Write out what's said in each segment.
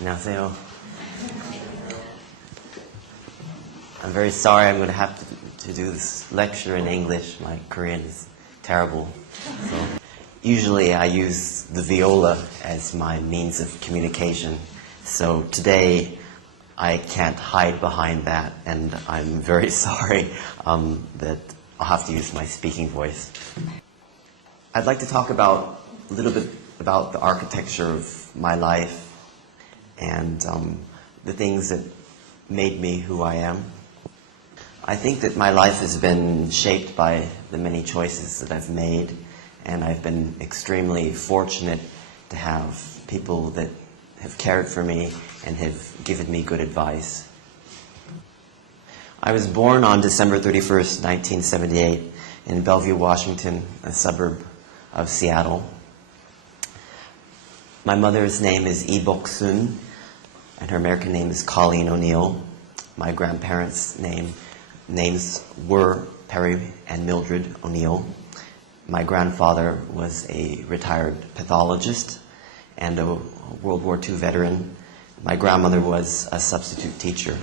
안녕하세요. I'm very sorry I'm going to have to do this lecture in English. My Korean is terrible. So usually I use the viola as my means of communication. So today I can't hide behind that, and I'm very sorry that I'll have to use my speaking voice. I'd like to talk a little bit about the architecture of my life and the things that made me who I am. I think that my life has been shaped by the many choices that I've made, and I've been extremely fortunate to have people that have cared for me and have given me good advice. I was born on December 31st, 1978 in Bellevue, Washington, a suburb of Seattle. My mother's name is Lee Bok-sun, and her American name is Colleen O'Neill. My grandparents' names were Perry and Mildred O'Neill. My grandfather was a retired pathologist and a World War II veteran. My grandmother was a substitute teacher.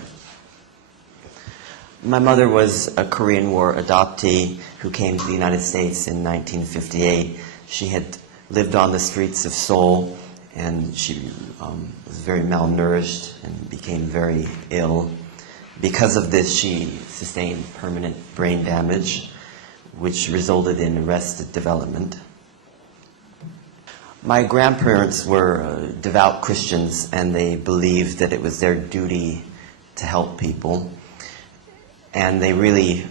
My mother was a Korean War adoptee who came to the United States in 1958. She had lived on the streets of Seoul, and she was very malnourished and became very ill. Because of this, she sustained permanent brain damage, which resulted in arrested development. My grandparents were devout Christians, and they believed that it was their duty to help people. And they really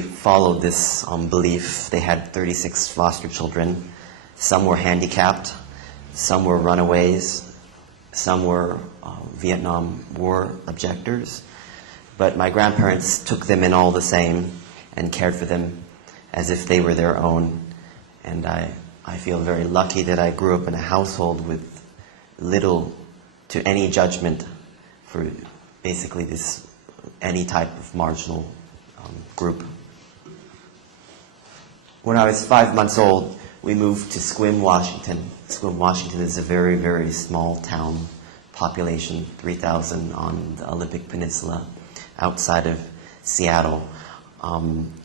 followed this belief. They had 36 foster children. Some were handicapped, some were runaways, some were Vietnam War objectors. But my grandparents took them in all the same and cared for them as if they were their own. And I feel very lucky that I grew up in a household with little to any judgment for basically any type of marginal group. When I was 5 months old, we moved to Sequim, Washington. Sequim, Washington is a very, very small town, population 3,000 on the Olympic Peninsula outside of Seattle.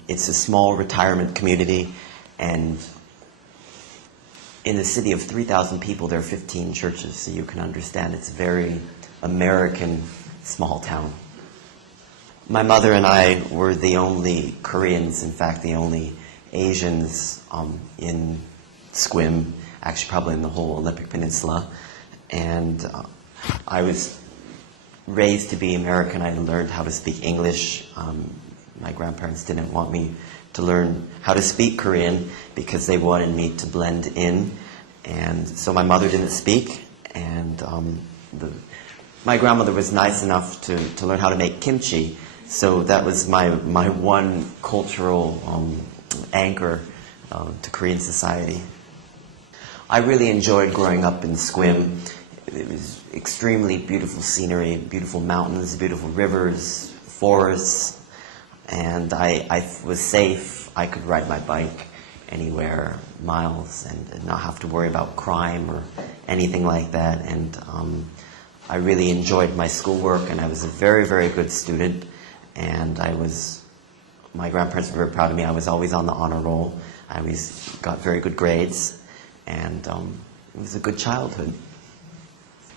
It's a small retirement community, and in a city of 3,000 people, there are 15 churches, so you can understand it's a very American small town. My mother and I were the only Koreans, in fact, the only Asians in Sequim, actually probably in the whole Olympic Peninsula. And I was raised to be American. I learned how to speak English. My grandparents didn't want me to learn how to speak Korean because they wanted me to blend in. And so my mother didn't speak, and my grandmother was nice enough to learn how to make kimchi. So that was my one cultural anchor to Korean society. I really enjoyed growing up in Sequim. It was extremely beautiful scenery, beautiful mountains, beautiful rivers, forests, and I was safe. I could ride my bike anywhere, miles, and not have to worry about crime or anything like that. And I really enjoyed my schoolwork, and I was a very, very good student. And my grandparents were very proud of me. I was always on the honor roll. I always got very good grades, and it was a good childhood.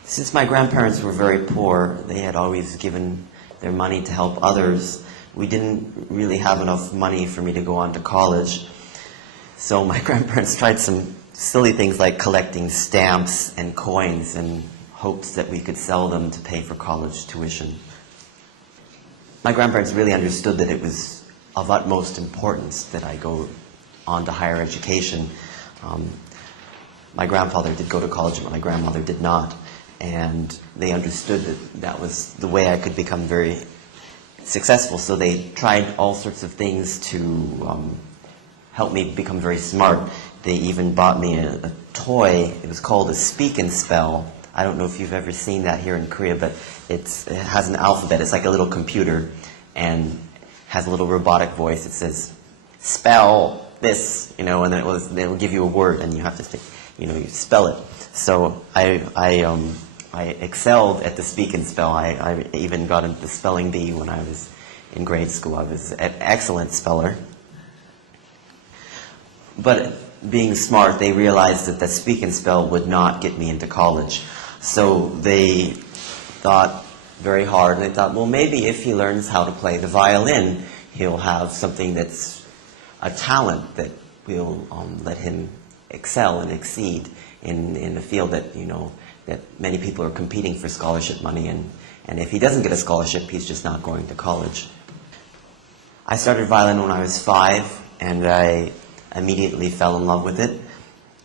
Since my grandparents were very poor, they had always given their money to help others. We didn't really have enough money for me to go on to college. So my grandparents tried some silly things like collecting stamps and coins in hopes that we could sell them to pay for college tuition. My grandparents really understood that it was of utmost importance that I go on to higher education. My grandfather did go to college, but my grandmother did not. And they understood that was the way I could become very successful. So they tried all sorts of things to help me become very smart. They even bought me a toy. It was called a Speak and Spell. I don't know if you've ever seen that here in Korea, but it has an alphabet. It's like a little computer and has a little robotic voice. It says, spell this, and then they'll give you a word and you have to, you spell it. So I I excelled at the speak and spell. I even got into the spelling bee when I was in grade school. I was an excellent speller. But being smart, they realized that the speak and spell would not get me into college. So they thought very hard, and they thought, well, maybe if he learns how to play the violin, he'll have something that's a talent that will let him excel and exceed in a field that, you know, that many people are competing for scholarship money, and if he doesn't get a scholarship, he's just not going to college. I started violin when I was 5, and I immediately fell in love with it.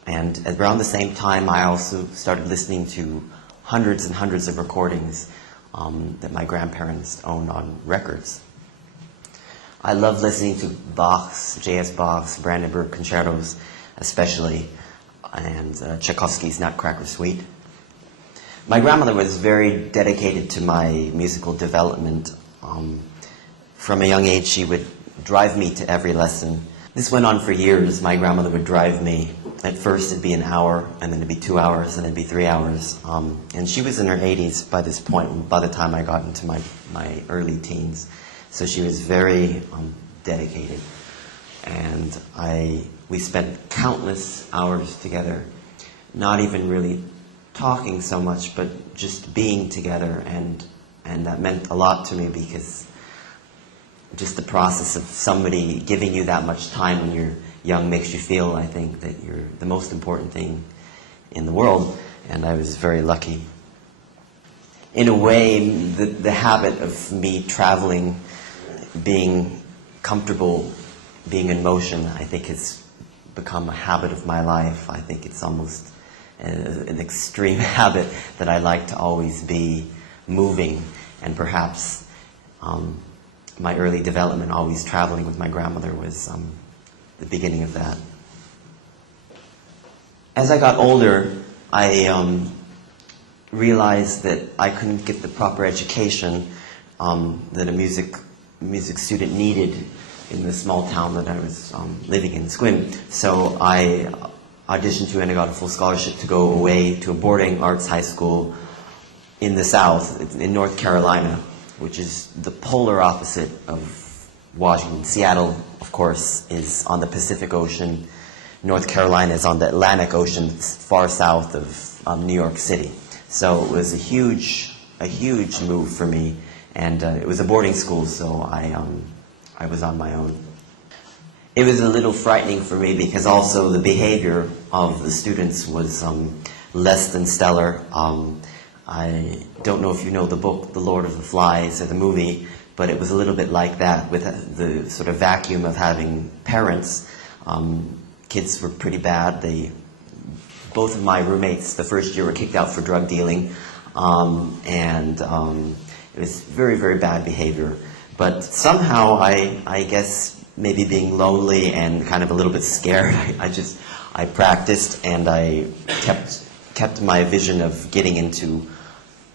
And around the same time, I also started listening to hundreds and hundreds of recordings that my grandparents owned on records. I love listening to Bach's, J.S. Bach's Brandenburg concertos, especially, and Tchaikovsky's Nutcracker Suite. My grandmother was very dedicated to my musical development. From a young age, she would drive me to every lesson. This went on for years. My grandmother would drive me. At first, it'd be an hour, and then it'd be 2 hours, and it'd be 3 hours. And she was in her 80s by this point, by the time I got into my early teens. So she was very dedicated. And we spent countless hours together, not even really talking so much, but just being together. And that meant a lot to me, because just the process of somebody giving you that much time when you're young makes you feel, I think, that you're the most important thing in the world, and I was very lucky. In a way, the habit of me traveling, being comfortable, being in motion, I think has become a habit of my life. I think it's almost an extreme habit that I like to always be moving, and perhaps my early development, always traveling with my grandmother, was the beginning of that. As I got older, I realized that I couldn't get the proper education that a music student needed in the small town that I was living in, Sequim. So I auditioned to and I got a full scholarship to go away to a boarding arts high school in the South, in North Carolina, which is the polar opposite of Washington. Seattle, of course, is on the Pacific Ocean. North Carolina is on the Atlantic Ocean, far south of New York City. So it was a huge move for me, and it was a boarding school, so I was on my own. It was a little frightening for me, because also the behavior of the students was less than stellar. I don't know if you know the book, The Lord of the Flies, or the movie, but it was a little bit like that, with the sort of vacuum of having parents. Kids were pretty bad. Both of my roommates the first year were kicked out for drug dealing, and it was very, very bad behavior. But somehow, I guess maybe being lonely and kind of a little bit scared, I practiced, and I kept my vision of getting into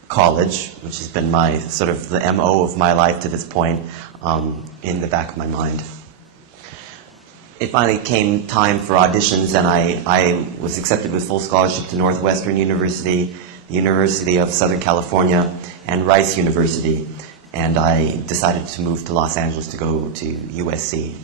college, which has been my sort of the MO of my life to this point, in the back of my mind. It finally came time for auditions, and I was accepted with full scholarship to Northwestern University, the University of Southern California, and Rice University. And I decided to move to Los Angeles to go to USC.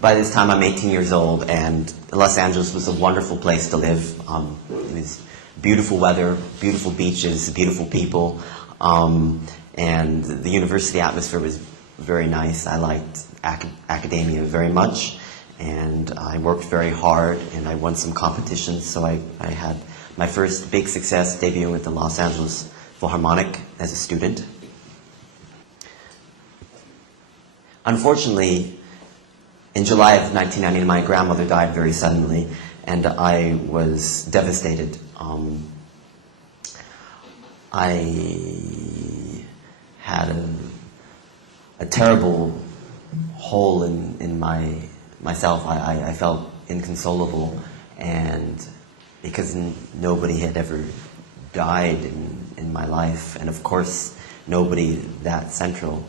By this time, I'm 18 years old, and Los Angeles was a wonderful place to live. It was beautiful weather, beautiful beaches, beautiful people, and the university atmosphere was very nice. I liked academia very much, and I worked very hard, and I won some competitions, so I had my first big success debuting with the Los Angeles Philharmonic as a student. Unfortunately, in July of 1990, my grandmother died very suddenly, and I was devastated. I had a terrible hole in myself. I felt inconsolable, and because nobody had ever died in my life, and of course nobody that central,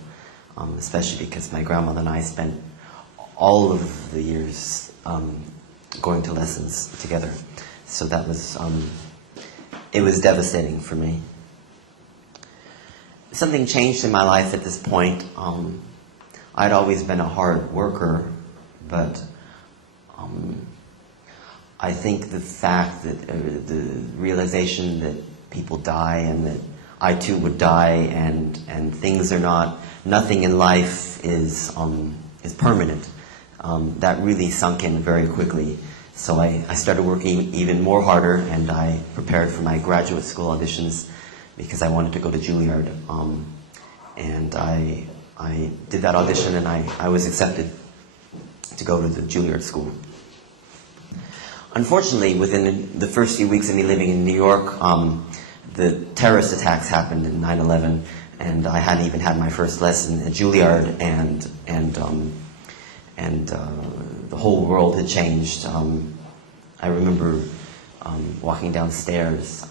especially because my grandmother and I spent all of the years going to lessons together. So that was it was devastating for me. Something changed in my life at this point. I'd always been a hard worker, but I think the fact that the realization that people die and that I too would die, and things are nothing in life is permanent. That really sunk in very quickly. So I started working even more harder, and I prepared for my graduate school auditions because I wanted to go to Juilliard. And I did that audition, and I was accepted to go to the Juilliard school. Unfortunately, within the first few weeks of me living in New York, the terrorist attacks happened in 9/11, and I hadn't even had my first lesson at Juilliard, and the whole world had changed. I remember walking downstairs.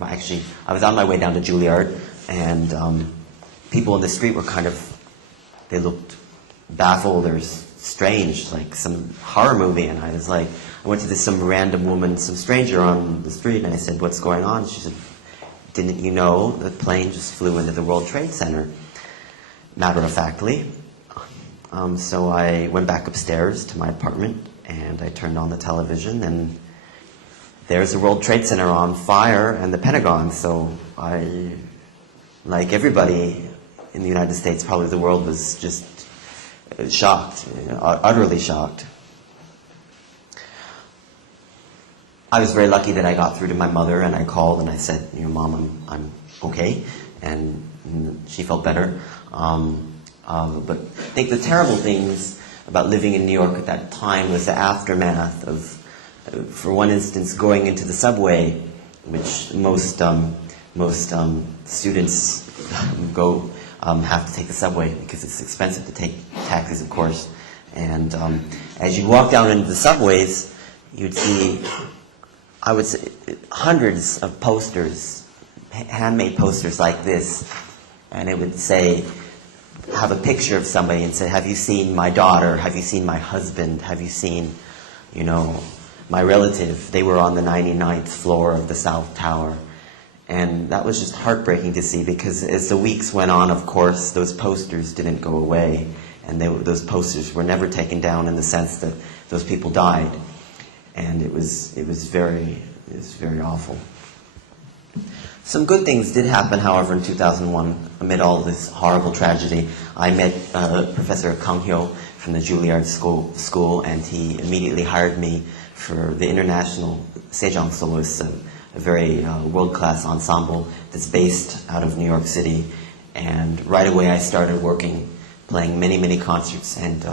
Actually, I was on my way down to Juilliard, and people in the street were they looked baffled or strange, like some horror movie, and I was like, I went to some random woman, some stranger on the street, and I said, "What's going on?" She said, "Didn't you know the plane just flew into the World Trade Center?" Matter-of-factly. So I went back upstairs to my apartment, and I turned on the television, and there's the World Trade Center on fire and the Pentagon. So I, like everybody in the United States, probably the world was just shocked, utterly shocked. I was very lucky that I got through to my mother, and I called and I said, "Mom, I'm okay," and she felt better. But I think the terrible things about living in New York at that time was the aftermath of, for one instance, going into the subway, which most students have to take the subway because it's expensive to take taxis, of course. And as you walk down into the subways, you'd see, I would say, hundreds of posters, handmade posters like this, and it would say, have a picture of somebody and say, "Have you seen my daughter? Have you seen my husband? Have you seen, my relative? They were on the 99th floor of the South Tower." And that was just heartbreaking to see, because as the weeks went on, of course, those posters didn't go away, and those posters were never taken down in the sense that those people died. And it was very awful. Some good things did happen, however, in 2001, amid all this horrible tragedy. I met Professor Kang Hyo from the Juilliard School, and he immediately hired me for the International Sejong Soloists, a very world-class ensemble that's based out of New York City. And right away I started working, playing many, many concerts, and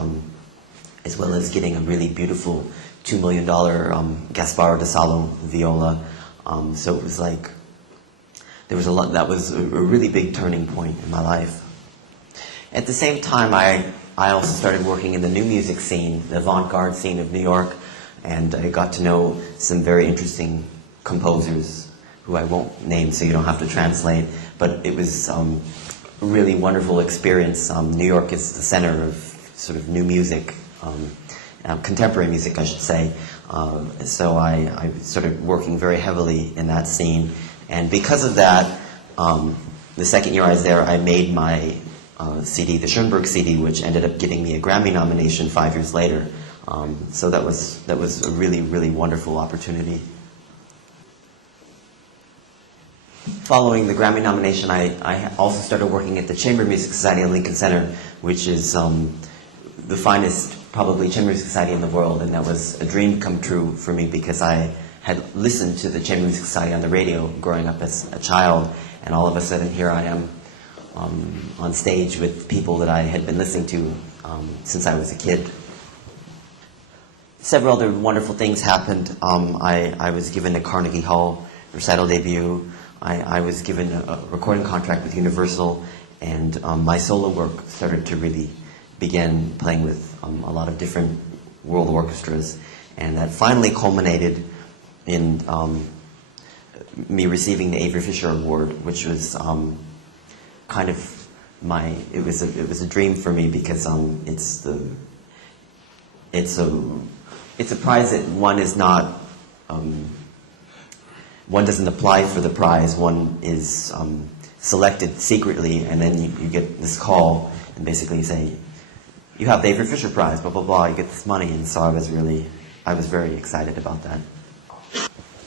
as well as getting a really beautiful $2 million Gasparo de Salo viola. So it was like, there was a lot. That was a really big turning point in my life. At the same time, I also started working in the new music scene, the avant-garde scene of New York, and I got to know some very interesting composers who I won't name so you don't have to translate, but it was a really wonderful experience. New York is the center of sort of new music, contemporary music, I should say. So I started working very heavily in that scene. And because of that, the second year I was there, I made my CD, the Schoenberg CD, which ended up getting me a Grammy nomination 5 years later. So that was a really, really wonderful opportunity. Following the Grammy nomination, I also started working at the Chamber Music Society in Lincoln Center, which is the finest, probably, chamber music society in the world, and that was a dream come true for me, because I had listened to the Chamber Music Society on the radio growing up as a child, and all of a sudden here I am on stage with people that I had been listening to since I was a kid. Several other wonderful things happened. I was given a Carnegie Hall recital debut. I was given a recording contract with Universal, and my solo work started to really begin, playing with a lot of different world orchestras, and that finally culminated in me receiving the Avery Fisher Award, which was kind of it was a dream for me, because it's a prize that one is not one doesn't apply for the prize, one is selected secretly, and then you get this call and basically say, you have the Avery Fisher Prize, blah, blah, blah, you get this money. And so I was very excited about that.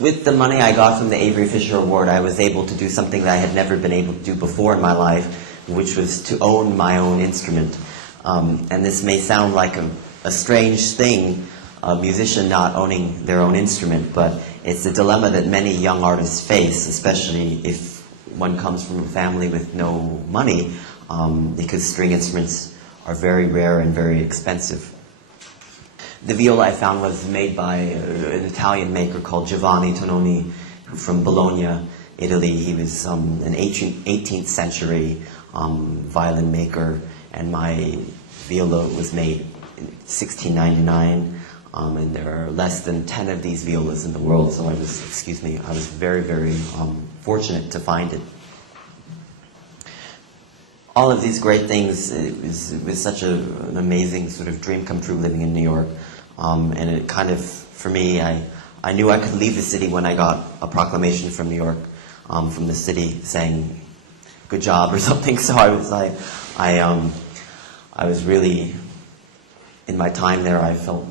With the money I got from the Avery Fisher Award, I was able to do something that I had never been able to do before in my life, which was to own my own instrument. And this may sound like a strange thing, a musician not owning their own instrument, but it's a dilemma that many young artists face, especially if one comes from a family with no money, because string instruments are very rare and very expensive. The viola I found was made by an Italian maker called Giovanni Tononi from Bologna, Italy. He was an 18th century violin maker, and my viola was made in 1699, and there are less than 10 of these violas in the world, so I was very, very fortunate to find it. All of these great things, it was such an amazing sort of dream come true living in New York. And it kind of, for me, I knew I could leave the city when I got a proclamation from New York, from the city saying, good job or something. So I was like, I was really, in my time there, I felt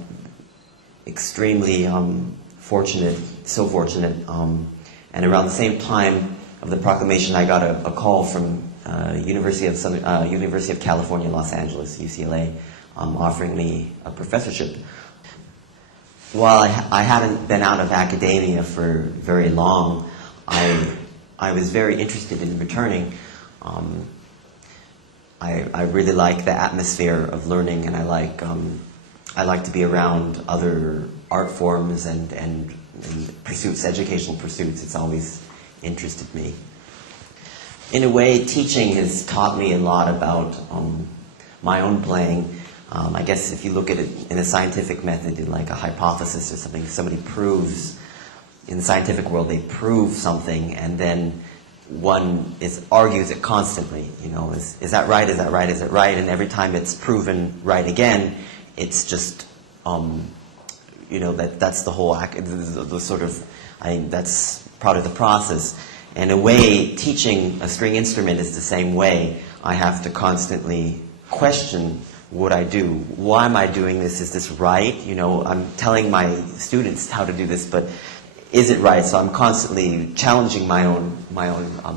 extremely fortunate, so fortunate. And around the same time of the proclamation, I got a call from University of California, Los Angeles, UCLA, offering me a professorship. While I hadn't been out of academia for very long, I was very interested in returning. I really like the atmosphere of learning, and I like to be around other art forms and pursuits, educational pursuits. It's always interested me. In a way, teaching has taught me a lot about my own playing. I guess if you look at it in a scientific method, like a hypothesis or something, somebody proves, in the scientific world, they prove something, and then one argues it constantly. Is that right? Is that right? Is it right? And every time it's proven right again, it's just, that's the whole the sort of, that's part of the process. In a way, teaching a string instrument is the same way. I have to constantly question what I do. Why am I doing this? Is this right? I'm telling my students how to do this, but is it right? So I'm constantly challenging my own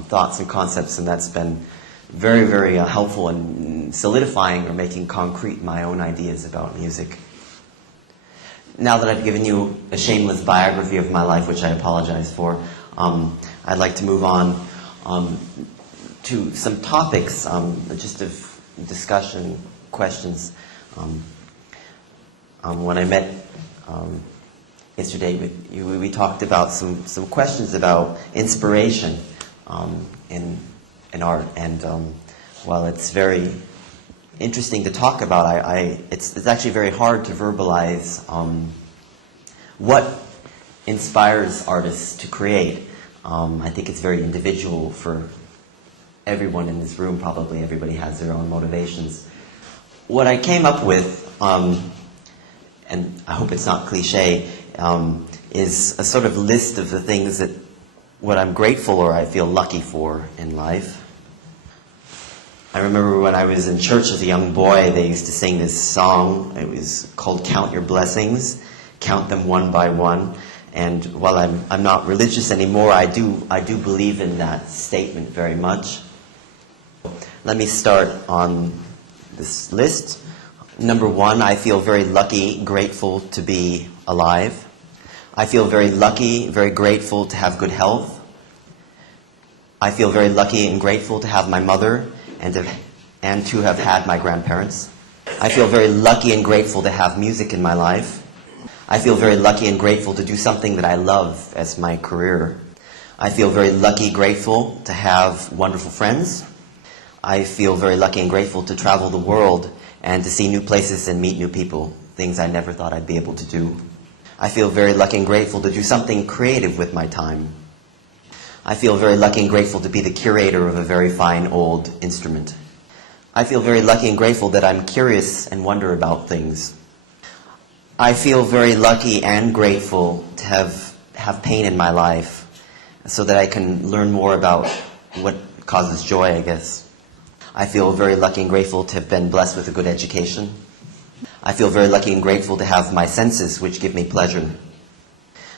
thoughts and concepts, and that's been very, very helpful in solidifying or making concrete my own ideas about music. Now that I've given you a shameless biography of my life, which I apologize for, I'd like to move on to some topics, just of discussion, questions. When I met yesterday with you, we talked about some questions about inspiration in art, and while it's very interesting to talk about, it's actually very hard to verbalize what inspires artists to create. I think it's very individual for everyone in this room. Probably everybody has their own motivations. What I came up with, and I hope it's not cliche, is a sort of list of the things that what I'm grateful or I feel lucky for in life. I remember when I was in church as a young boy, they used to sing this song. It was called "Count Your Blessings," count them one by one. And while I'm not religious anymore, I do believe in that statement very much. Let me start on this list. Number one, I feel very lucky, grateful to be alive. I feel very lucky, very grateful to have good health. I feel very lucky and grateful to have my mother and to have had my grandparents. I feel very lucky and grateful to have music in my life. I feel very lucky and grateful to do something that I love as my career. I feel very lucky, grateful to have wonderful friends. I feel very lucky and grateful to travel the world and to see new places and meet new people, things I never thought I'd be able to do. I feel very lucky and grateful to do something creative with my time. I feel very lucky and grateful to be the curator of a very fine old instrument. I feel very lucky and grateful that I'm curious and wonder about things. I feel very lucky and grateful to have pain in my life. so that I can learn more about what causes joy, I guess. I feel very lucky and grateful to have been blessed with a good education. I feel very lucky and grateful to have my senses, which give me pleasure.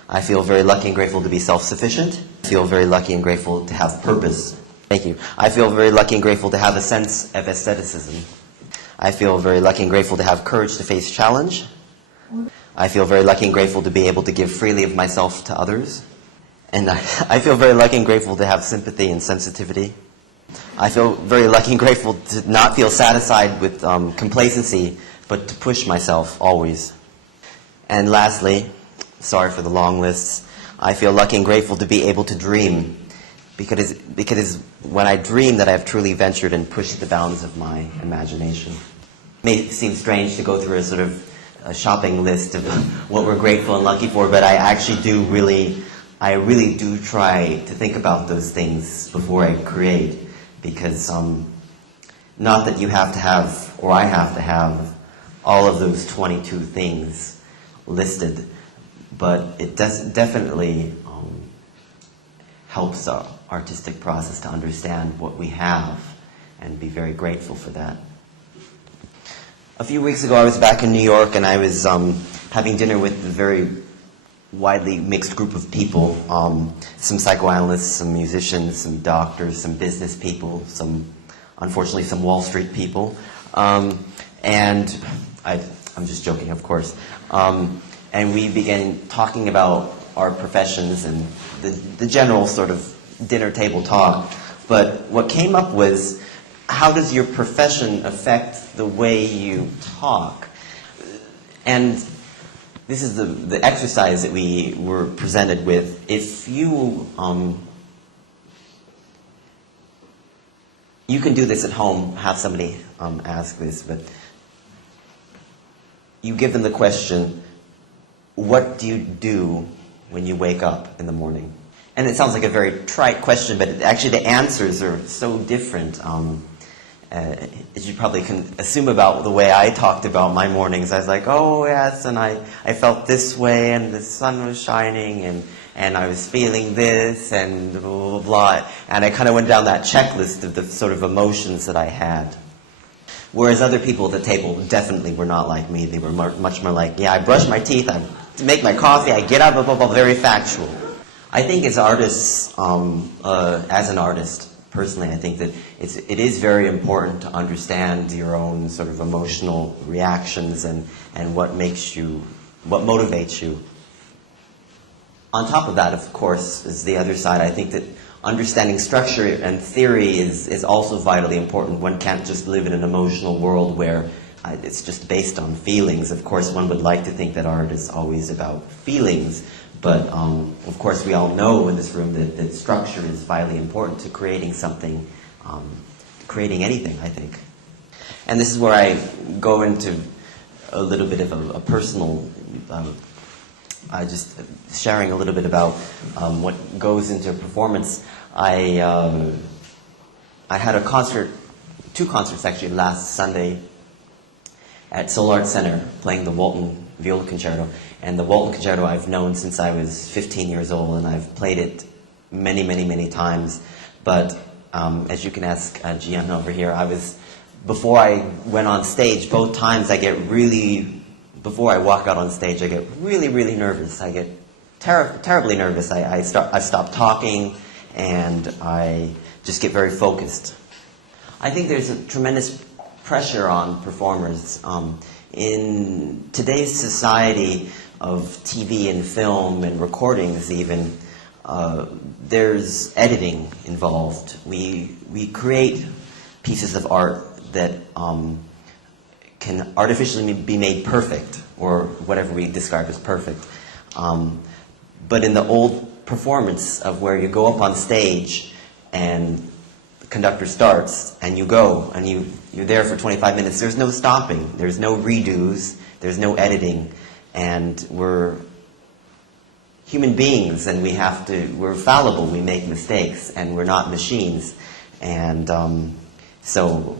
I feel very lucky and grateful to be self-sufficient. I feel very lucky and grateful to have purpose. Thank you. I feel very lucky and grateful to have a sense of aestheticism. I feel very lucky and grateful to have courage to face challenge. I feel very lucky and grateful to be able to give freely of myself to others. And I feel very lucky and grateful to have sympathy and sensitivity. I feel very lucky and grateful to not feel satisfied with complacency, but to push myself always. And lastly, sorry for the long lists, I feel lucky and grateful to be able to dream, because when I dream that I have truly ventured and pushed the bounds of my imagination. It may seem strange to go through a sort of a shopping list of what we're grateful and lucky for, but I actually I really do try to think about those things before I create, because not that you have to have, or I have to have, all of those 22 things listed, but it definitely helps our artistic process to understand what we have and be very grateful for that. A few weeks ago I was back in New York and I was having dinner with a very widely mixed group of people, some psychoanalysts, some musicians, some doctors, some business people, unfortunately some Wall Street people, and I'm just joking, of course. And we began talking about our professions and the general sort of dinner table talk. But what came up was, how does your profession affect the way you talk? And this is the exercise that we were presented with. If you you can do this at home, have somebody ask this, but you give them the question, what do you do when you wake up in the morning? And it sounds like a very trite question, but actually the answers are so different. As you probably can assume about the way I talked about my mornings. I was like, oh yes, and I felt this way, and the sun was shining, and I was feeling this, and blah, blah, blah. And I kind of went down that checklist of the sort of emotions that I had. Whereas other people at the table definitely were not like me. They were much more like, yeah, I brush my teeth, I make my coffee, I get up, blah, blah, blah, very factual. I think as artists, as an artist, personally, I think that it is very important to understand your own sort of emotional reactions and what motivates you. On top of that, of course, is the other side. I think that understanding structure and theory is also vitally important. One can't just live in an emotional world where it's just based on feelings. Of course, one would like to think that art is always about feelings, but of course we all know in this room that structure is vitally important to creating something, creating anything, I think. And this is where I go into a little bit of a personal, just sharing a little bit about what goes into a performance. I had a concert, 2 concerts actually, last Sunday at Seoul Arts Center, playing the Walton Viola Concerto. And the Walton Concerto I've known since I was 15 years old, and I've played it many, many, many times. But as you can ask Jian over here, before I went on stage, both times before I walk out on stage, I get really, really nervous. I get terribly nervous. I stop talking, and I just get very focused. I think there's a tremendous pressure on performers. In today's society of TV and film and recordings even, there's editing involved. We create pieces of art that can artificially be made perfect, or whatever we describe as perfect. But in the old performance of where you go up on stage and the conductor starts and you go and you're there for 25 minutes, there's no stopping, there's no redos, there's no editing, and we're human beings and we're fallible, we make mistakes, and we're not machines. And so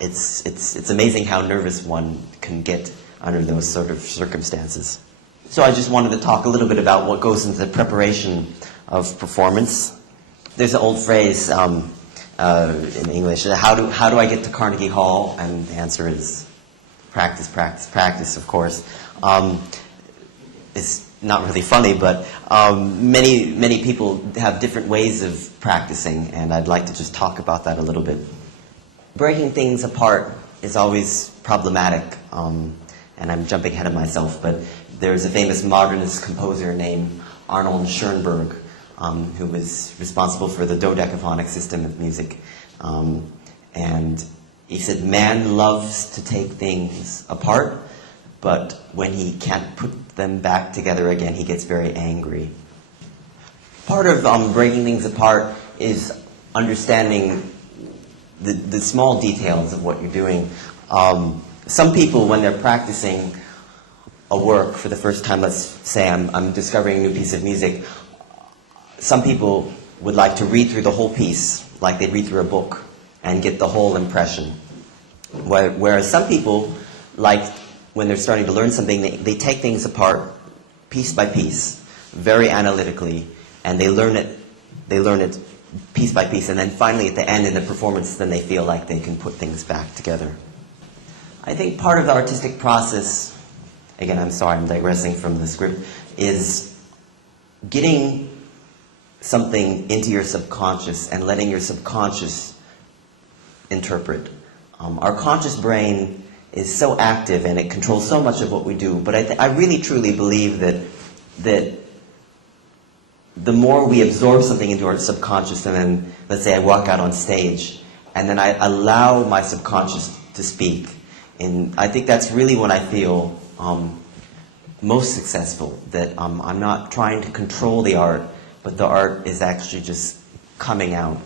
it's amazing how nervous one can get under those sort of circumstances. So I just wanted to talk a little bit about what goes into the preparation of performance. There's an old phrase in English, how do I get to Carnegie Hall? And the answer is practice, practice, practice, of course. It's not really funny, but many people have different ways of practicing, and I'd like to just talk about that a little bit. Breaking things apart is always problematic, and I'm jumping ahead of myself, but there's a famous modernist composer named Arnold Schoenberg, who was responsible for the dodecaphonic system of music. And he said, man loves to take things apart, but when he can't put them back together again, he gets very angry. Part of breaking things apart is understanding the small details of what you're doing. Some people, when they're practicing a work for the first time, let's say I'm discovering a new piece of music, some people would like to read through the whole piece, like they'd read through a book, and get the whole impression. Whereas some people, like when they're starting to learn something, they take things apart piece by piece, very analytically, and they learn it piece by piece, and then finally at the end in the performance, then they feel like they can put things back together. I think part of the artistic process, again, I'm sorry, I'm digressing from the script, is getting something into your subconscious and letting your subconscious interpret. Our conscious brain is so active and it controls so much of what we do, but I really truly believe that the more we absorb something into our subconscious, and then let's say I walk out on stage and then I allow my subconscious to speak, and I think that's really when I feel most successful, that I'm not trying to control the art, but the art is actually just coming out.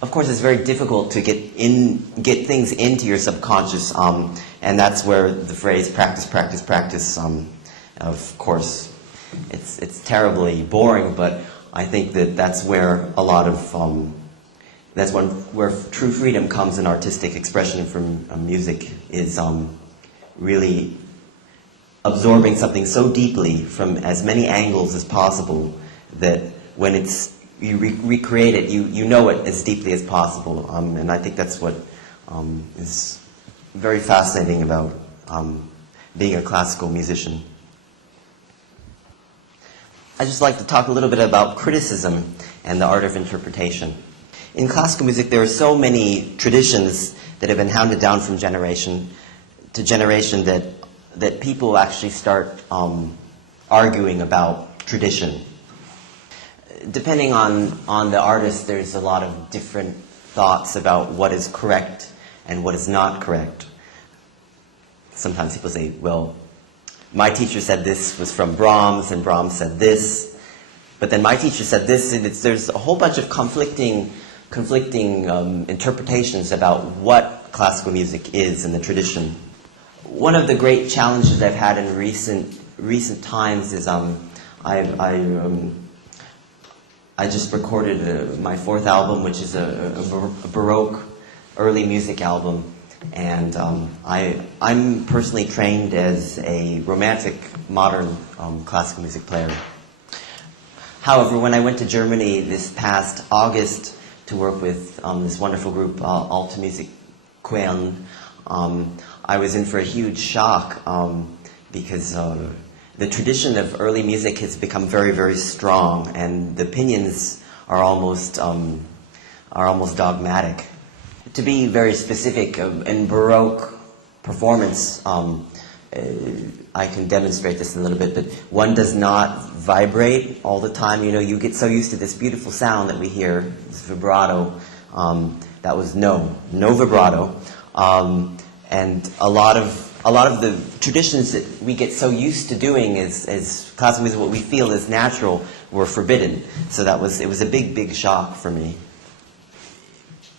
Of course, it's very difficult to get things into your subconscious, and that's where the phrase "practice, practice, practice." Of course, it's terribly boring, but I think that's where a lot of where true freedom comes in artistic expression from music, is really absorbing something so deeply from as many angles as possible that when you recreate it, you know it as deeply as possible. And I think that's what is very fascinating about being a classical musician. I'd just like to talk a little bit about criticism and the art of interpretation. In classical music, there are so many traditions that have been handed down from generation to generation that people actually start arguing about tradition. Depending on the artist, there's a lot of different thoughts about what is correct and what is not correct. Sometimes people say, well, my teacher said this was from Brahms, and Brahms said this, but then my teacher said this, and there's a whole bunch of conflicting interpretations about what classical music is in the tradition. One of the great challenges I've had in recent times is I just recorded my fourth album, which is a Baroque early music album, and I'm personally trained as a romantic modern classical music player. However, when I went to Germany this past August to work with this wonderful group, Alte Musik Quellen, I was in for a huge shock because the tradition of early music has become very, very strong, and the opinions are almost dogmatic. To be very specific, in Baroque performance, I can demonstrate this a little bit, but one does not vibrate all the time. You know, you get so used to this beautiful sound that we hear, this vibrato. That was no vibrato, and a lot of the traditions that we get so used to doing as classical music, what we feel is natural, were forbidden. So it was a big shock for me.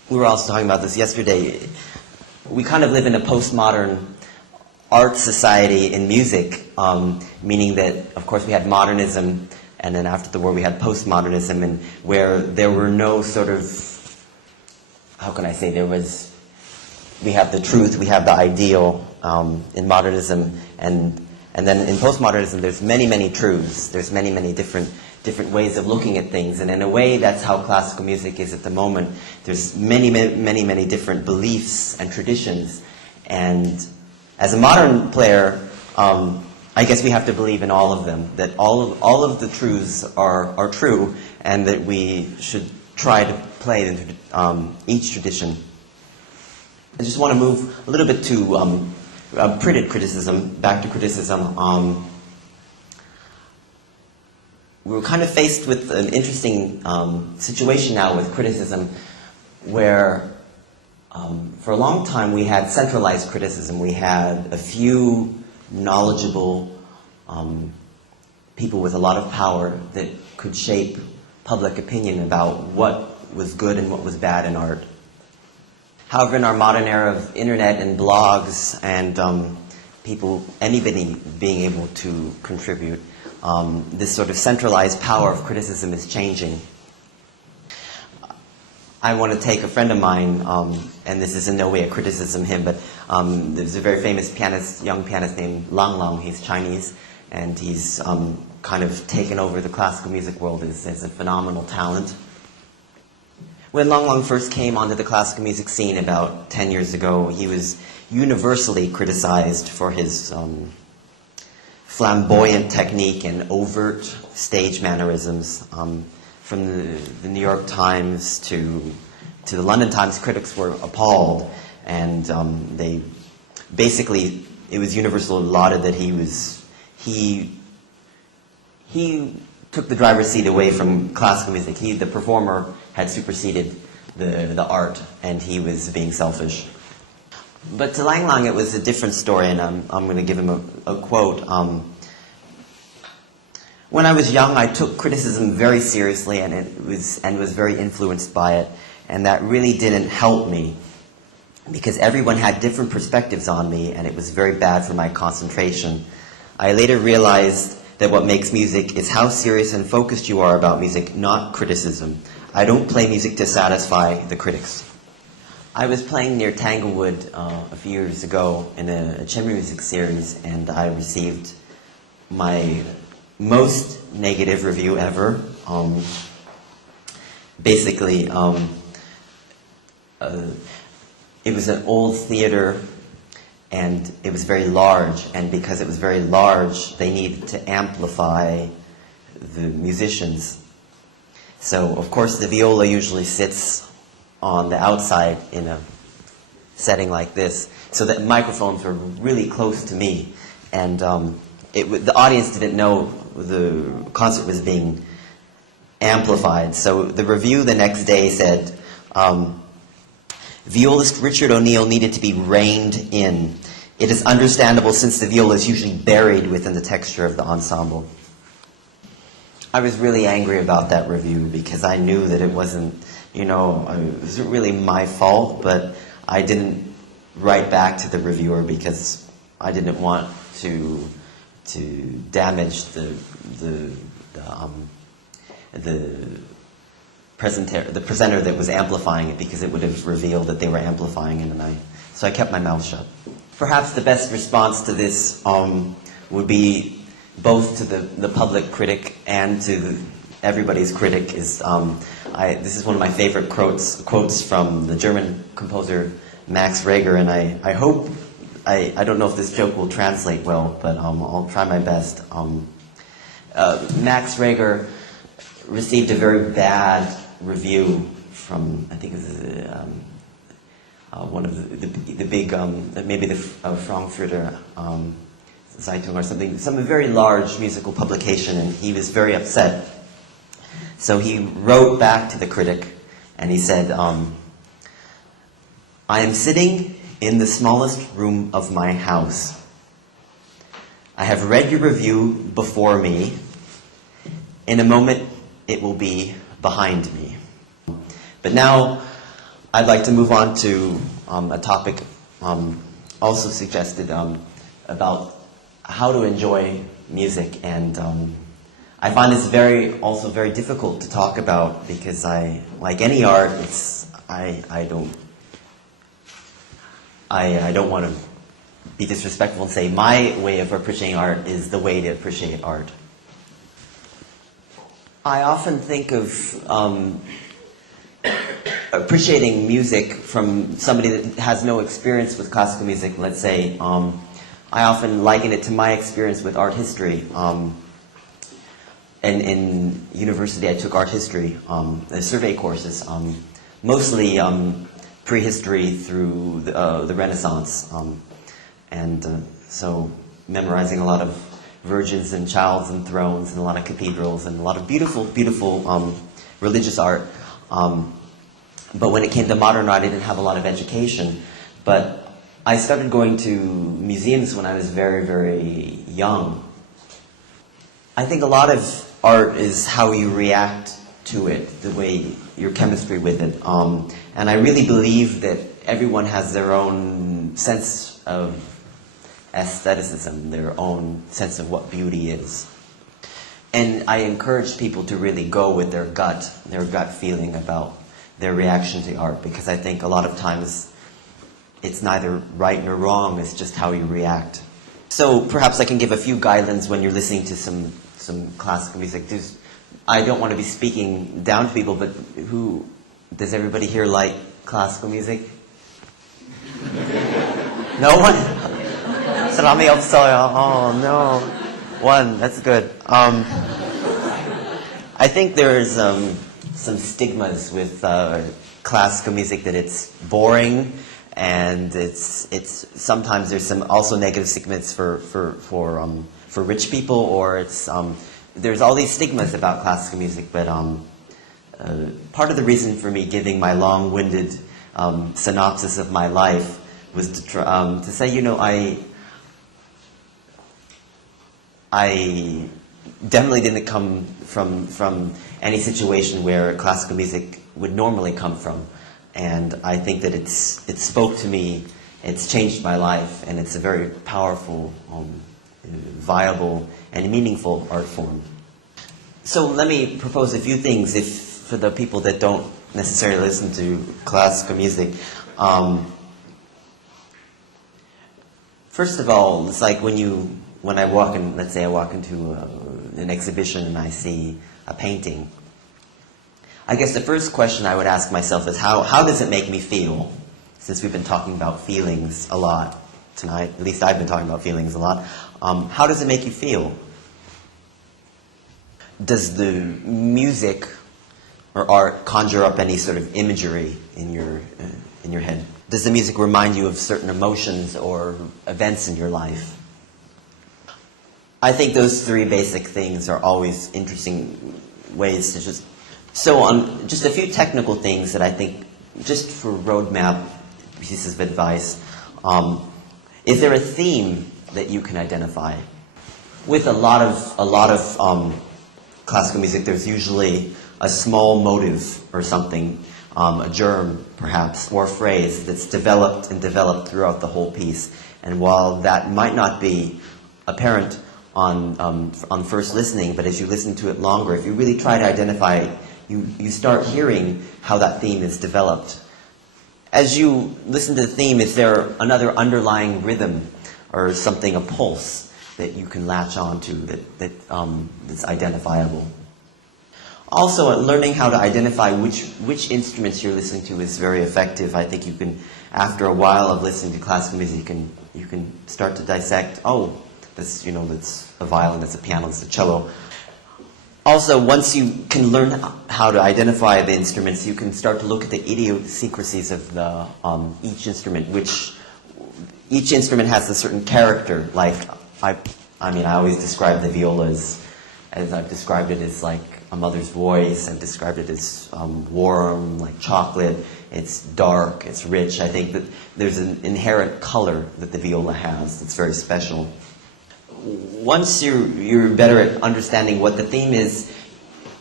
We were also talking about this yesterday. We kind of live in a postmodern art society in music, meaning that, of course, we had modernism, and then after the war we had postmodernism, and where there were no sort of, how can I say, we have the truth, we have the ideal in modernism, and then in postmodernism there's many truths, there's many different different ways of looking at things. And in a way, that's how classical music is at the moment. There's many different beliefs and traditions. And as a modern player, I guess we have to believe in all of them, that all of the truths are true, and that we should try to play in each tradition. I just want to move a little bit to printed criticism, back to criticism. We're kind of faced with an interesting situation now with criticism, where for a long time we had centralized criticism. We had a few knowledgeable people with a lot of power that could shape public opinion about what was good and what was bad in art. However, in our modern era of internet and blogs and anybody being able to contribute, this sort of centralized power of criticism is changing. I want to take a friend of mine, and this is in no way a criticism of him, but there's a very famous pianist, young pianist named Lang Lang. He's Chinese, and he's kind of taken over the classical music world as a phenomenal talent. When Lang Lang first came onto the classical music scene about 10 years ago, he was universally criticized for his flamboyant technique and overt stage mannerisms. From the New York Times to the London Times, critics were appalled, and they basically, it was universally lauded that he took the driver's seat away from classical music. The performer had superseded the art, and he was being selfish. But to Lang Lang, it was a different story, and I'm going to give him a quote. When I was young, I took criticism very seriously, and was very influenced by it, and that really didn't help me, because everyone had different perspectives on me, and it was very bad for my concentration. I later realized that what makes music is how serious and focused you are about music, not criticism. I don't play music to satisfy the critics. I was playing near Tanglewood a few years ago in a chamber music series, and I received my most negative review ever. Basically, it was an old theater, and it was very large, and because it was very large, they needed to amplify the musicians. So, of course, the viola usually sits on the outside in a setting like this, so the microphones were really close to me, and the audience didn't know the concert was being amplified. So the review the next day said, violist Richard O'Neill needed to be reined in. It is understandable since the viola is usually buried within the texture of the ensemble. I was really angry about that review because I knew that it wasn't, it wasn't really my fault, but I didn't write back to the reviewer because I didn't want to damage the presenter that was amplifying it, because it would have revealed that they were amplifying it, so I kept my mouth shut. Perhaps the best response to this would be both to the public critic and to everybody's critic. This is one of my favorite quotes from the German composer Max Reger, and I hope, I don't know if this joke will translate well, but I'll try my best. Max Reger received a very bad review from, I think it was one of the big, maybe the Frankfurter Zeitung or something, some very large musical publication, and he was very upset. So he wrote back to the critic, and he said, I am sitting in the smallest room of my house. I have read your review before me. In a moment, it will be behind me. But now, I'd like to move on to a topic also suggested about how to enjoy music. And I find this also very difficult to talk about, because like any art, I don't want to be disrespectful and say my way of appreciating art is the way to appreciate art. I often think of appreciating music from somebody that has no experience with classical music, let's say. I often liken it to my experience with art history. In university, I took art history, survey courses, mostly prehistory through the Renaissance, so memorizing a lot of virgins and childs and thrones and a lot of cathedrals and a lot of beautiful, beautiful religious art. But when it came to modern art, I didn't have a lot of education. But I started going to museums when I was very, very young. I think a lot of art is how you react to it, the way your chemistry with it. And I really believe that everyone has their own sense of aestheticism, their own sense of what beauty is. And I encourage people to really go with their gut feeling about their reaction to art, because I think a lot of times it's neither right nor wrong, it's just how you react. So perhaps I can give a few guidelines when you're listening to some classical music. I don't want to be speaking down to people, but does everybody here like classical music? No one? 사람이 없어요. Oh no. One, that's good. I think there's some stigmas with classical music, that it's boring, and it's sometimes there's some also negative stigmas for rich people, or there's all these stigmas about classical music. But part of the reason for me giving my long-winded synopsis of my life was to say, I definitely didn't come from any situation where classical music would normally come from. And I think that it spoke to me, it's changed my life, and it's a very powerful, viable, and meaningful art form. So let me propose a few things for the people that don't necessarily listen to classical music. First of all, it's like when I walk in, let's say I walk into an exhibition and I see a painting. I guess the first question I would ask myself is how does it make me feel? Since we've been talking about feelings a lot tonight, at least I've been talking about feelings a lot. How does it make you feel? Does the music or art conjure up any sort of imagery in your head? Does the music remind you of certain emotions or events in your life? I think those three basic things are always interesting ways to just... So just a few technical things that I think, just for roadmap pieces of advice. Is there a theme that you can identify? With a lot of classical music, there's usually a small motive or something, a germ perhaps, or a phrase that's developed throughout the whole piece. And while that might not be apparent on first listening, but as you listen to it longer, if you really try to identify, you start hearing how that theme is developed. As you listen to the theme, is there another underlying rhythm or something, a pulse that you can latch onto that's identifiable? Also, learning how to identify which instruments you're listening to is very effective. I think you can, after a while of listening to classical music, you can start to dissect, that's a violin, that's a piano, that's a cello. Also, once you can learn how to identify the instruments, you can start to look at the idiosyncrasies of each instrument, which each instrument has a certain character. Like, I always describe the viola as I've described it as like a mother's voice. I've described it as warm, like chocolate. It's dark, it's rich. I think that there's an inherent color that the viola has that's very special. Once you're better at understanding what the theme is,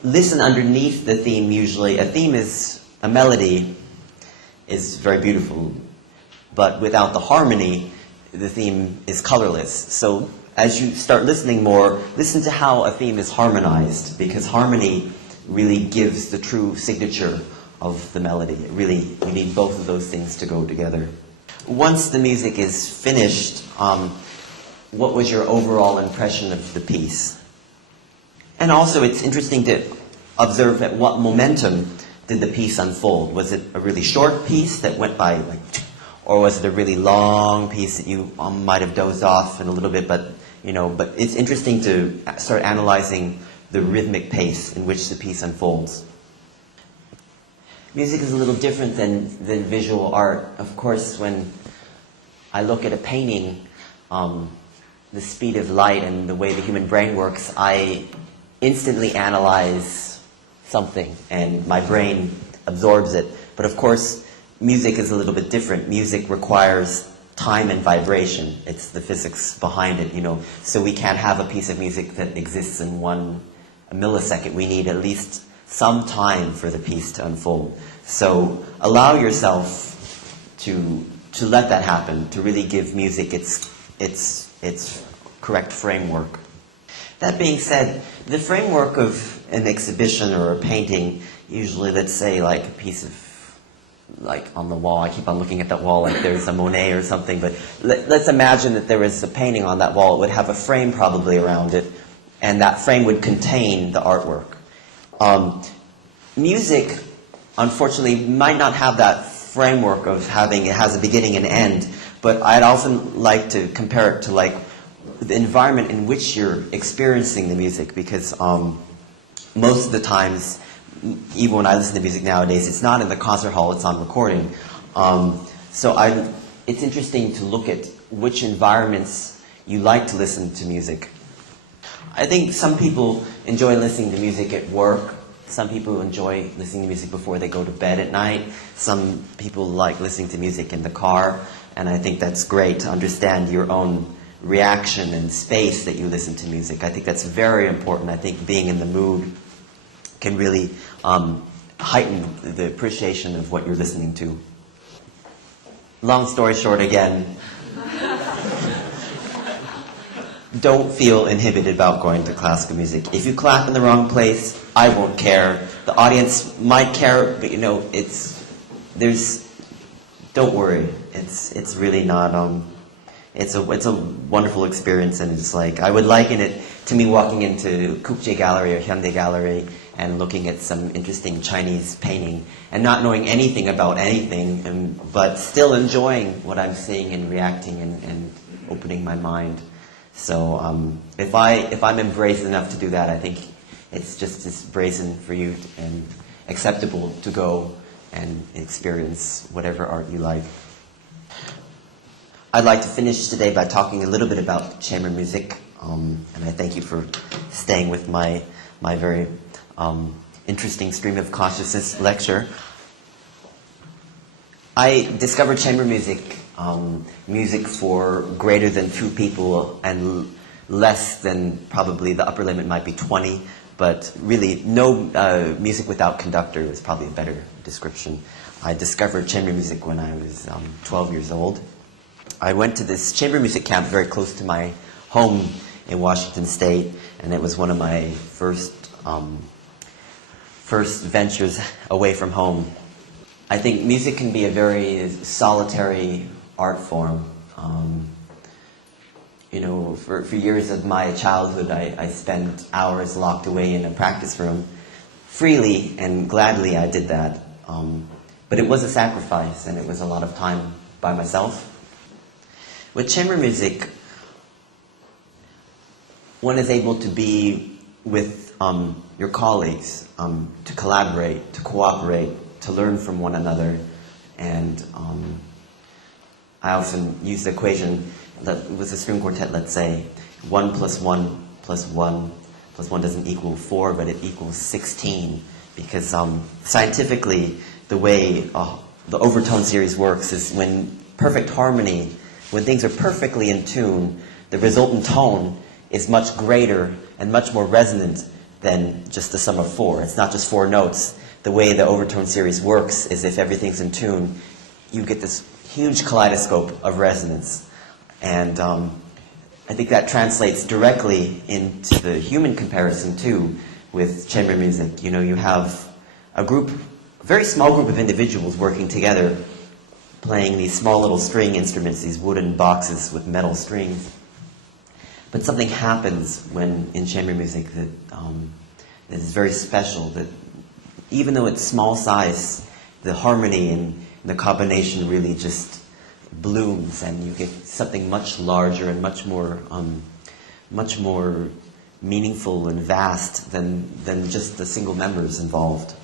listen underneath the theme usually. A melody is very beautiful, but without the harmony, the theme is colorless. So as you start listening more, listen to how a theme is harmonized, because harmony really gives the true signature of the melody. You need both of those things to go together. Once the music is finished, what was your overall impression of the piece? And also, it's interesting to observe at what momentum did the piece unfold. Was it a really short piece that went by like, or was it a really long piece that you might have dozed off in a little bit, but it's interesting to start analyzing the rhythmic pace in which the piece unfolds. Music is a little different than visual art. Of course, when I look at a painting, the speed of light and the way the human brain works, I instantly analyze something and my brain absorbs it. But of course, music is a little bit different. Music requires time and vibration. It's the physics behind it, So we can't have a piece of music that exists in a millisecond. We need at least some time for the piece to unfold. So allow yourself to let that happen, to really give music its correct framework. That being said, the framework of an exhibition or a painting, usually let's say like a piece of, like on the wall, I keep on looking at that wall like there's a Monet or something, but let's imagine that there was a painting on that wall. It would have a frame probably around it, and that frame would contain the artwork. Music, unfortunately, might not have that framework of having, it has a beginning and end, but I'd often like to compare it to like the environment in which you're experiencing the music, because most of the times, even when I listen to music nowadays, it's not in the concert hall, it's on recording. It's interesting to look at which environments you like to listen to music. I think some people enjoy listening to music at work. Some people enjoy listening to music before they go to bed at night. Some people like listening to music in the car. And I think that's great to understand your own reaction and space that you listen to music. I think that's very important. I think being in the mood can really heighten the appreciation of what you're listening to. Long story short again, don't feel inhibited about going to classical music. If you clap in the wrong place, I won't care. The audience might care, but don't worry. It's really not, it's a wonderful experience, and it's like, I would liken it to me walking into Kukje Gallery or Hyundai Gallery and looking at some interesting Chinese painting and not knowing anything about anything, but still enjoying what I'm seeing and reacting and opening my mind. So if I'm embraced enough to do that, I think it's just as brazen for you and acceptable to go and experience whatever art you like. I'd like to finish today by talking a little bit about chamber music, and I thank you for staying with my very interesting stream of consciousness lecture. I discovered chamber music, music for greater than 2 people and less than, probably the upper limit might be 20, but really no music without conductor is probably a better description. I discovered chamber music when I was 12 years old. I went to this chamber music camp very close to my home in Washington State, and it was one of my first ventures away from home. I think music can be a very solitary art form. For years of my childhood, I spent hours locked away in a practice room. Freely and gladly I did that. But it was a sacrifice, and it was a lot of time by myself. With chamber music, one is able to be with your colleagues, to collaborate, to cooperate, to learn from one another. And I often use the equation that with a string quartet, let's say 1 + 1 + 1 + 1 doesn't equal 4, but it equals 16. Because scientifically, the way the overtone series works is when perfect harmony, when things are perfectly in tune, the resultant tone is much greater and much more resonant than just the sum of 4. It's not just 4 notes. The way the overtone series works is if everything's in tune, you get this huge kaleidoscope of resonance. And I think that translates directly into the human comparison too with chamber music. You have a very small group of individuals working together, playing these small little string instruments, these wooden boxes with metal strings. But something happens when in chamber music that is very special. That even though it's small size, the harmony and the combination really just blooms, and you get something much larger and much more meaningful and vast than just the single members involved.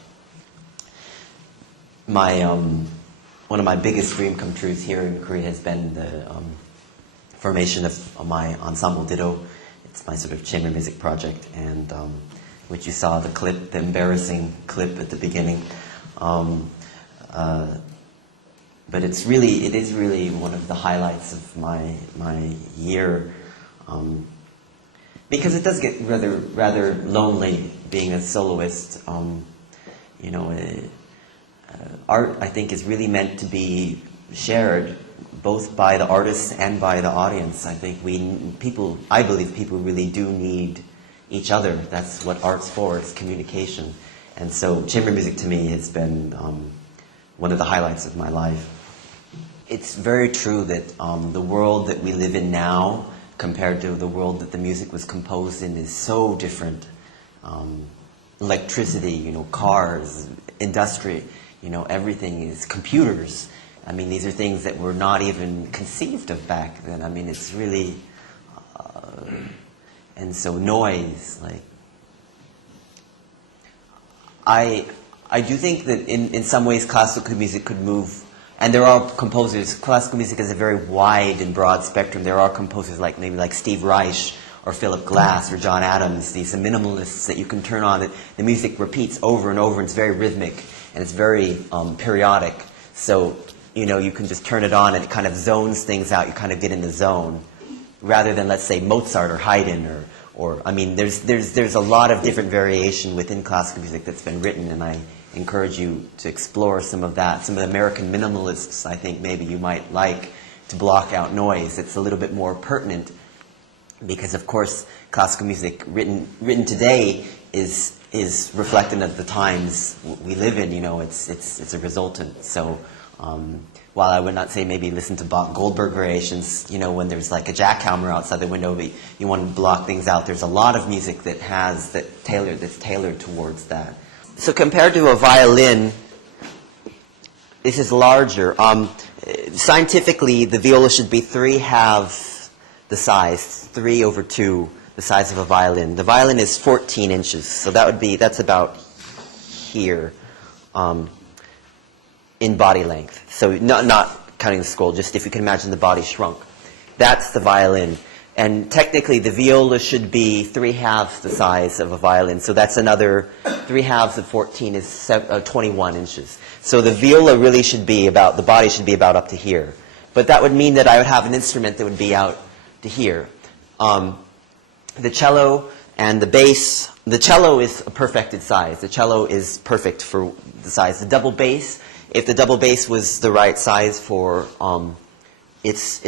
One of my biggest dream come trues here in Korea has been the formation of my ensemble Ditto. It's my sort of chamber music project, and which you saw the clip, the embarrassing clip at the beginning. But it is really one of the highlights of my year, because it does get rather lonely being a soloist. Art, I think, is really meant to be shared both by the artists and by the audience. I think I believe people really do need each other. That's what art's for, it's communication. And so chamber music to me has been one of the highlights of my life. It's very true that the world that we live in now compared to the world that the music was composed in is so different. Electricity, cars, industry, everything is computers. I mean, these are things that were not even conceived of back then. I mean, it's really, and so noise, like, I do think that in some ways classical music could move, and there are composers, classical music is a very wide and broad spectrum. There are composers like Steve Reich or Philip Glass or John Adams, these minimalists that you can turn on, the music repeats over and over, and it's very rhythmic, and it's very periodic. So, you can just turn it on and it kind of zones things out, you kind of get in the zone. Rather than, let's say, Mozart or Haydn or I mean, there's a lot of different variation within classical music that's been written, and I encourage you to explore some of that. Some of the American minimalists, I think maybe you might like, to block out noise. It's a little bit more pertinent because, of course, classical music written today is reflective of the times we live in. It's a resultant. So while I would not say maybe listen to Bach Goldberg variations, when there's like a jackhammer outside the window, but you want to block things out, there's a lot of music that's tailored towards that. So compared to a violin, this is larger. Scientifically, the viola should be 3/2 the size, 3/2 the size of a violin. The violin is 14 inches, so that's about here in body length. So not counting the skull, just if you can imagine the body shrunk. That's the violin. And technically, the viola should be 3/2 the size of a violin. So that's another 3/2 of 14 is 21 inches. So the viola really should be the body should be about up to here. But that would mean that I would have an instrument that would be out to here. The cello and the bass, the cello is a perfected size. The cello is perfect for the size. The double bass, if the double bass was the right size for it's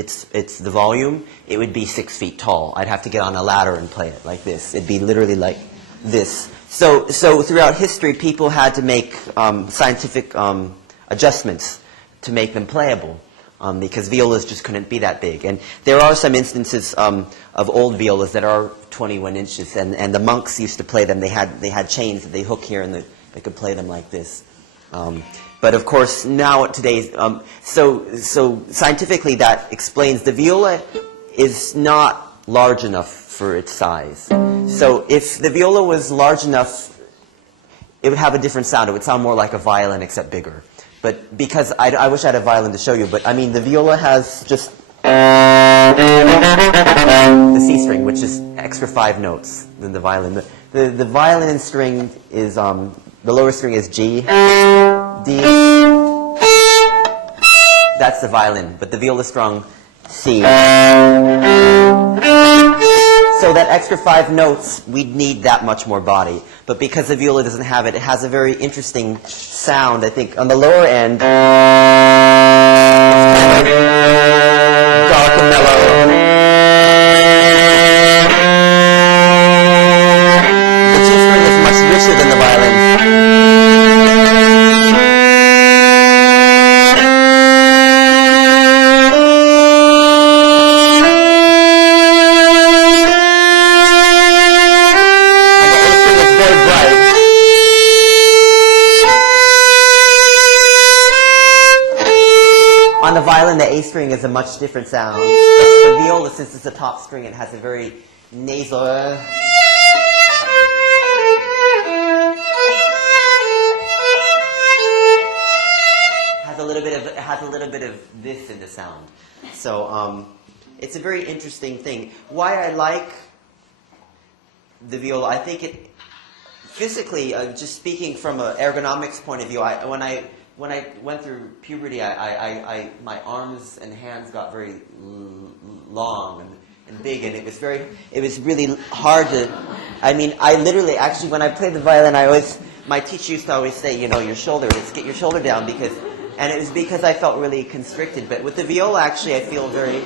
the volume, it would be 6 feet tall. I'd have to get on a ladder and play it like this. It'd be literally like this. So throughout history, people had to make scientific adjustments to make them playable, because violas just couldn't be that big. And there are some instances of old violas that are 21 inches, and the monks used to play them. They had chains that they hook here, and they could play them like this. But of course, now today's so scientifically that explains the viola is not large enough for its size. So if the viola was large enough, it would have a different sound. It would sound more like a violin except bigger. But because I wish I had a violin to show you, but I mean the viola has just the C string, which is extra 5 notes than the violin. The violin string is the lower string is G. D. That's the violin, but the viola strung C. So that extra 5 notes, we'd need that much more body. But because the viola doesn't have it, it has a very interesting sound, I think. On the lower end, it's kind of dark and mellow. The C string is much richer than the violin. Bright. A string is a much different sound. The viola, since it's a top string, it has a very nasal. Has a little bit of this in the sound. So it's a very interesting thing. Why I like the viola, I think it physically, just speaking from an ergonomics point of view, when I went through puberty, my arms and hands got very long and big, and it was really hard to. I mean, I literally, actually, when I played the violin, my teacher used to always say, your shoulder, let's get your shoulder down, and it was because I felt really constricted. But with the viola, actually, I feel very.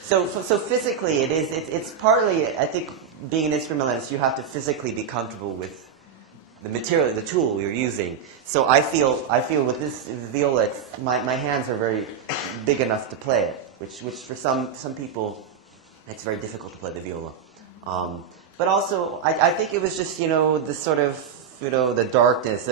So physically, it's partly, I think, being an instrumentalist, you have to physically be comfortable with the material, the tool you're using. So I feel with this viola, my hands are very big enough to play it, which for some people, it's very difficult to play the viola. But also, I think it was just, this sort of, the darkness.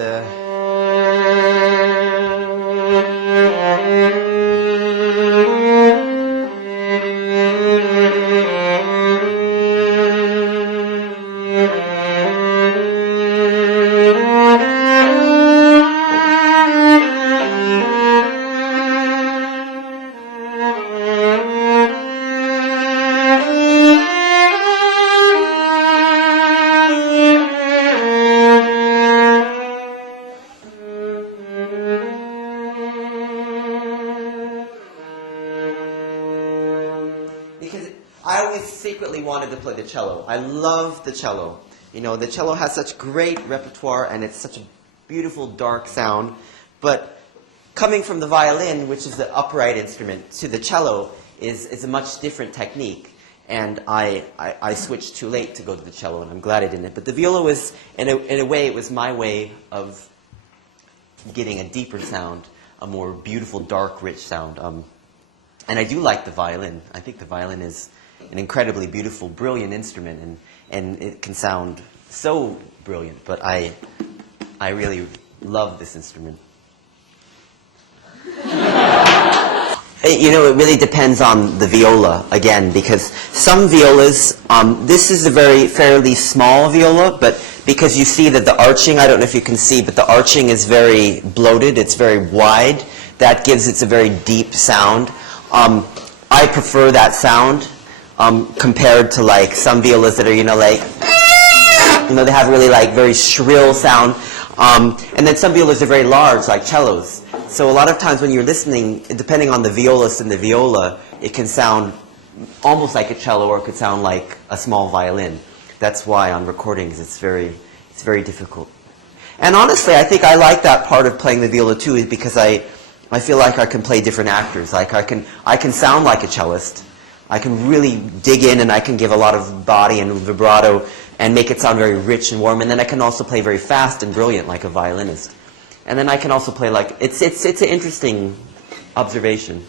I always secretly wanted to play the cello. I love the cello. The cello has such great repertoire, and it's such a beautiful, dark sound. But coming from the violin, which is the upright instrument, to the cello is a much different technique. And I switched too late to go to the cello, and I'm glad I didn't. But the viola was, in a way, it was my way of getting a deeper sound, a more beautiful, dark, rich sound. And I do like the violin. I think the violin is an incredibly beautiful, brilliant instrument, and it can sound so brilliant. But I really love this instrument. It really depends on the viola, again, because some violas, this is a fairly small viola, but because you see that the arching, I don't know if you can see, but the arching is very bloated, it's very wide. That gives it a very deep sound. I prefer that sound compared to some violas that are, they have really very shrill sound. And then some violas are very large, like cellos. So a lot of times when you're listening, depending on the violist and the viola, it can sound almost like a cello, or it could sound like a small violin. That's why on recordings it's very difficult. And honestly, I think I like that part of playing the viola too, is because I feel like I can play different actors. Like I can sound like a cellist. I can really dig in, and I can give a lot of body and vibrato and make it sound very rich and warm. And then I can also play very fast and brilliant like a violinist. And then I can also play it's an interesting observation.